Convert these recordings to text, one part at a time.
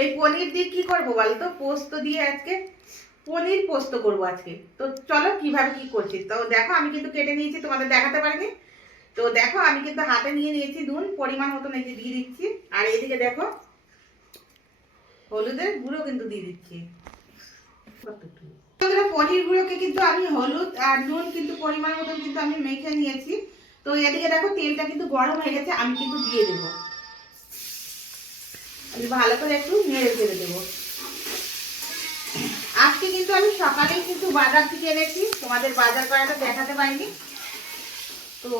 এই পনির দিয়ে কি করবো বলতো, পোস্ত দিয়ে আজকে পনির পোস্ত করবো আজকে। তো চলো কিভাবে কি করছি। তো দেখো আমি কিন্তু কেটে নিয়েছি, তোমাদের দেখাতে পারিনি। তো দেখো আমি কিন্তু হাতে নিয়ে নিয়েছি নুন পরিমাণ মতন, এই যে দিয়ে দিচ্ছি। আর এদিকে দেখো হলুদের গুঁড়ো কিন্তু দিয়ে দিচ্ছি। পনির গুঁড়োকে কিন্তু আমি হলুদ আর নুন কিন্তু পরিমাণ মতন কিন্তু আমি মেখে নিয়েছি। তো এদিকে দেখো তেলটা কিন্তু গরম হয়ে গেছে, আমি কিন্তু দিয়ে দেবো। ভালো করে একটু নেড়ে চেড়ে দেবো। আজকে কিন্তু আমি সকালেই কিন্তু বাজার থেকে এনেছি, তোমাদের বাজার করাটা দেখাতে পারিনি। তো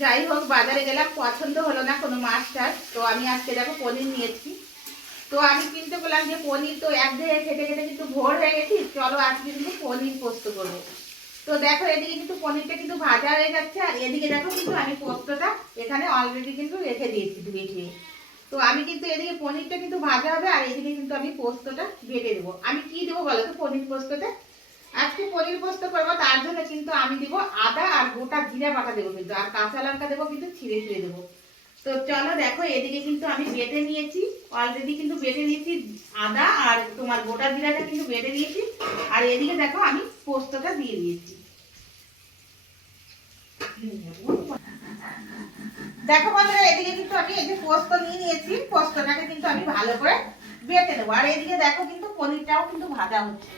যাই হোক, বাজারে গেলাম, পছন্দ হলো না কোনো মাছ টাছ। তো আমি আজকে দেখো পনির নিয়েছি। তো আমি চিন্তা করলাম যে পনির তো এক দিকে খেতে খেতে কিন্তু ভোর হয়ে গেছি, চলো আজকে কিন্তু পনির পোস্ত করবো। তো দেখো এদিকে কিন্তু পনিরটা কিন্তু ভাজা হয়ে যাচ্ছে, আর এদিকে দেখো কিন্তু আমি পোস্তটা এখানে অলরেডি কিন্তু রেখে দিয়েছি ধুয়ে। তো আমি কিন্তু এদিকে পনিরটা কিন্তু ভাজা হবে, আর এদিকে কিন্তু আমি পোস্তটা বেটে দেবো। আমি কি দেবো বলো তো পনির পোস্ততে? আজকে পনির পোস্ত করবো, তার জন্য কিন্তু আমি দিব আদা আর গোটা জিরা বাটা দেবো কিন্তু, আর কাঁচা লঙ্কা দেবো কিন্তু ছিঁড়ে ছিঁড়ে দেবো। তো চলো দেখো এদিকে কিন্তু আমি বেটে নিয়েছি, অলরেডি কিন্তু বেটে নিয়েছি আদা আর তোমার গোটা জিরাটা কিন্তু বেটে নিয়েছি। আর এদিকে দেখো আমি পোস্তটা দিয়ে দিয়েছি। দেখো বন্ধুরা এদিকে কিন্তু আমি এই যে পোস্ত নিয়ে নিয়েছি, পোস্তটাকে কিন্তু আমি ভালো করে বেটে নেবো। আর এদিকে দেখো কিন্তু পনিরটাও কিন্তু ভাজা হচ্ছে,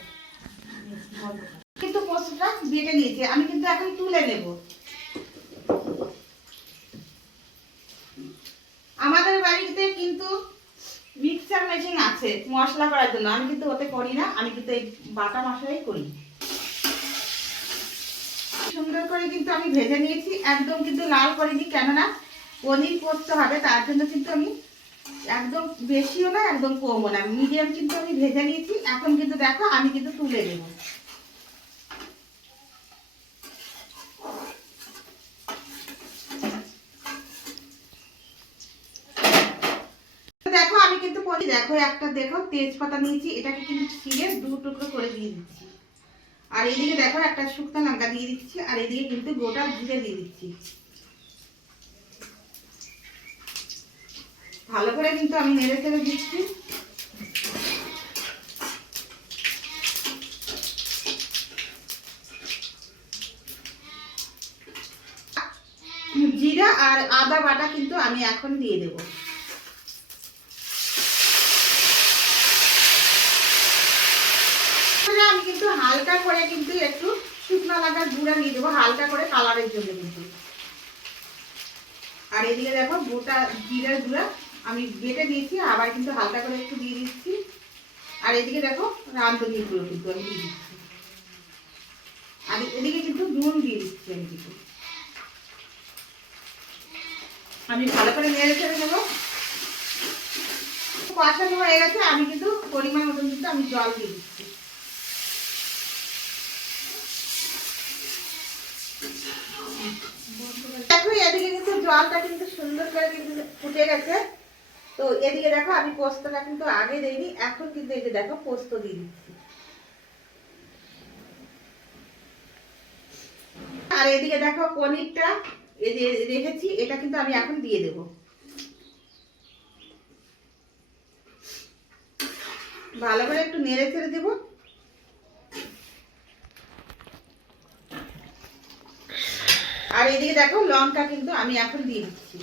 কিন্তু পোস্তটা বেটে নিয়েছি, আমি কিন্তু এখন তুলে নেব। আমাদের বাড়িতে কিন্তু মিক্সচার মেশিন আছে মশলা করার জন্য, আমি কিন্তু ওতে করি না, আমি কিন্তু এই বাটা মশলাই করি। সুন্দর করে কিন্তু আমি ভেজে নিয়েছি, একদম কিন্তু লাল করিনি, কেননা পনির করতে হবে, তার জন্য কিন্তু আমি একদম বেশিও না একদম কমও না, মিডিয়াম কিন্তু আমি ভেজে নিয়েছি। এখন কিন্তু দেখো আমি কিন্তু তুলে দেবো। দেখো আমি কিন্তু দেখো একটা দেখো তেজপাতা নিয়েছি, এটাকে কিন্তু ছিঁড়ে দু টুকরো করে দিয়ে দিচ্ছি। আর এদিকে দেখো একটা শুকনো লঙ্কা দিয়ে দিচ্ছি, আর এদিকে কিন্তু গোটা জিরে দিয়ে দিচ্ছি। ভালো করে কিন্তু আমি নেড়ে চেড়ে দিচ্ছি। জিরা আর আদা বাটা কিন্তু আমি এখন দিয়ে দেব। আমি কিন্তু হালকা করে কিন্তু একটু শুকনো লঙ্কার গুঁড়া দিয়ে দেবো, হালকা করে কালারের জন্য কিন্তু। আর এদিকে দেখো গোটা জিরার গুঁড়া আমি বেটে দিয়েছি, আবার কিন্তু হালকা করে একটু দিয়ে দিচ্ছি। আর এদিকে দেখো রাঁধুনি গুঁড়ো কিন্তু আমি দিয়ে দিচ্ছি, আর এদিকে কিন্তু নুন দিয়ে দিচ্ছি। আমি কিন্তু আমি ভালো করে নেড়ে ছেড়ে নেবো। কষানো হয়ে গেছে, আমি কিন্তু পরিমাণ মতন কিন্তু আমি জল দিয়ে দিচ্ছি। দেখো এদিকে কিন্তু জলটা কিন্তু সুন্দর করে কিন্তু ফুটে গেছে। তো এদিকে দেখো আমি পোস্তটা কিন্তু আগে দিইনি, এখন কিন্তু এই যে দেখো পোস্ত দিয়ে দিচ্ছি। আর এদিকে দেখো পনিরটা এই যে রেখেছি, এটা কিন্তু আমি এখন দিয়ে দেব। ভালো করে একটু নেড়ে ছেড়ে দেবো। আর এদিকে দেখো লঙ্কা কিন্তু আমি এখন দিয়ে দিচ্ছি।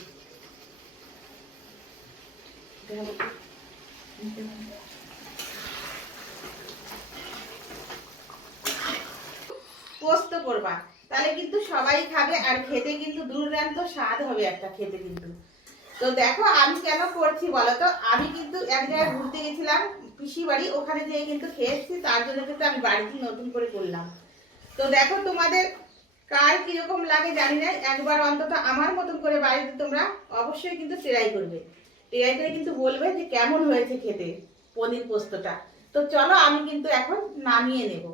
পোস্ত করবা তাহলে কিন্তু সবাই খাবে, আর খেতে কিন্তু দুর্দান্ত স্বাদ হবে একটা খেতে কিন্তু। তো দেখো আমি কেন করছি বলতো, আমি কিন্তু এক জায়গায় ঘুরতে গেছিলাম পিসি বাড়ি, ওখানে যেয়ে কিন্তু খেয়েছি, তার জন্য কিন্তু আমি বাড়িতে নতুন করে করলাম। তো দেখো তোমাদের কার কিরকম লাগে জানি না, একবার অন্তত আমার মতন করে বাড়িতে তোমরা অবশ্যই কিন্তু ট্রাই করবে। ট্রাই করে কিন্তু বলবে যে কেমন হয়েছে খেতে পনির পোস্তটা। তো চলো আমি কিন্তু এখন নামিয়ে নেবো।